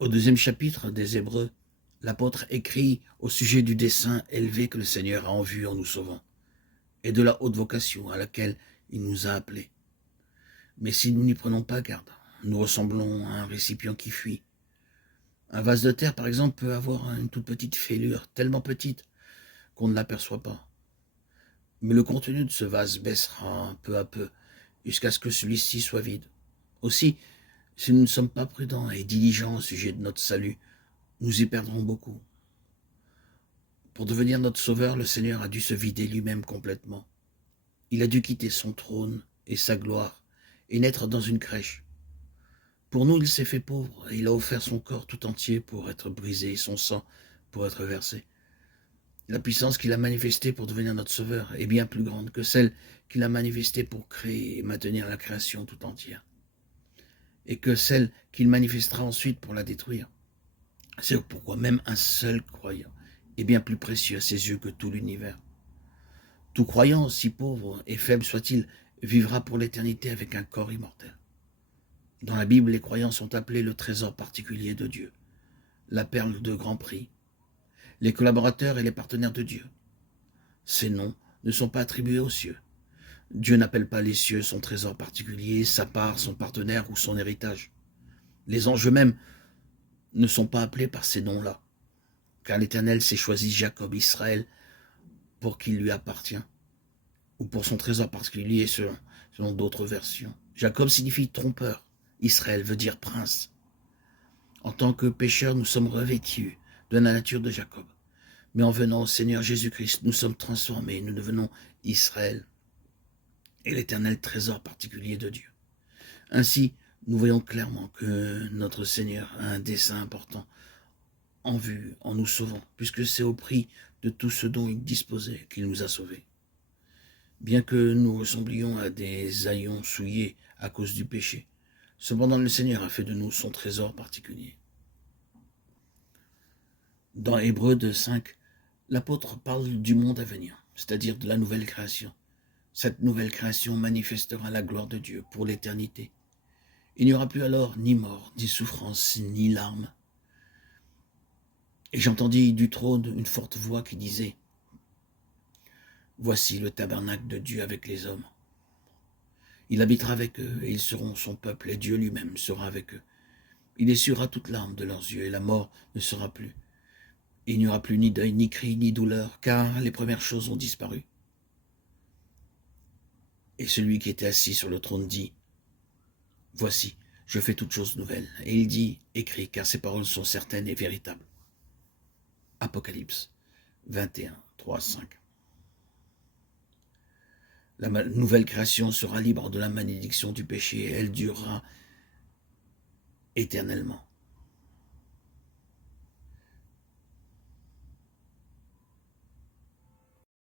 Au deuxième chapitre des Hébreux, l'apôtre écrit au sujet du dessein élevé que le Seigneur a en vue en nous sauvant, et de la haute vocation à laquelle il nous a appelés. Mais si nous n'y prenons pas garde, nous ressemblons à un récipient qui fuit. Un vase de terre, par exemple, peut avoir une toute petite fêlure, tellement petite qu'on ne l'aperçoit pas. Mais le contenu de ce vase baissera peu à peu, jusqu'à ce que celui-ci soit vide. Aussi, si nous ne sommes pas prudents et diligents au sujet de notre salut, nous y perdrons beaucoup. Pour devenir notre sauveur, le Seigneur a dû se vider lui-même complètement. Il a dû quitter son trône et sa gloire et naître dans une crèche. Pour nous, il s'est fait pauvre et il a offert son corps tout entier pour être brisé et son sang pour être versé. La puissance qu'il a manifestée pour devenir notre sauveur est bien plus grande que celle qu'il a manifestée pour créer et maintenir la création tout entière, et que celle qu'il manifestera ensuite pour la détruire. C'est pourquoi même un seul croyant est bien plus précieux à ses yeux que tout l'univers. Tout croyant, aussi pauvre et faible soit-il, vivra pour l'éternité avec un corps immortel. Dans la Bible, les croyants sont appelés le trésor particulier de Dieu, la perle de grand prix, les collaborateurs et les partenaires de Dieu. Ces noms ne sont pas attribués aux cieux. Dieu n'appelle pas les cieux son trésor particulier, sa part, son partenaire ou son héritage. Les anges eux-mêmes ne sont pas appelés par ces noms-là, car l'Éternel s'est choisi Jacob, Israël, pour qu'il lui appartient, ou pour son trésor particulier selon d'autres versions. Jacob signifie trompeur, Israël veut dire prince. En tant que pécheurs, nous sommes revêtus de la nature de Jacob. Mais en venant au Seigneur Jésus-Christ, nous sommes transformés, nous devenons Israël et l'éternel trésor particulier de Dieu. Ainsi, nous voyons clairement que notre Seigneur a un dessein important en vue, en nous sauvant, puisque c'est au prix de tout ce dont il disposait qu'il nous a sauvés. Bien que nous ressemblions à des haillons souillés à cause du péché, cependant le Seigneur a fait de nous son trésor particulier. Dans Hébreux 2:5, l'apôtre parle du monde à venir, c'est-à-dire de la nouvelle création. Cette nouvelle création manifestera la gloire de Dieu pour l'éternité. Il n'y aura plus alors ni mort, ni souffrance, ni larmes. Et j'entendis du trône une forte voix qui disait « Voici le tabernacle de Dieu avec les hommes. Il habitera avec eux, et ils seront son peuple, et Dieu lui-même sera avec eux. Il essuiera toute larme de leurs yeux, et la mort ne sera plus. Il n'y aura plus ni deuil, ni cri, ni douleur, car les premières choses ont disparu. » Et celui qui était assis sur le trône dit « Voici, je fais toutes choses nouvelles. » Et il dit « Écris, car ces paroles sont certaines et véritables. » Apocalypse 21, 3, 5. La nouvelle création sera libre de la malédiction du péché et elle durera éternellement.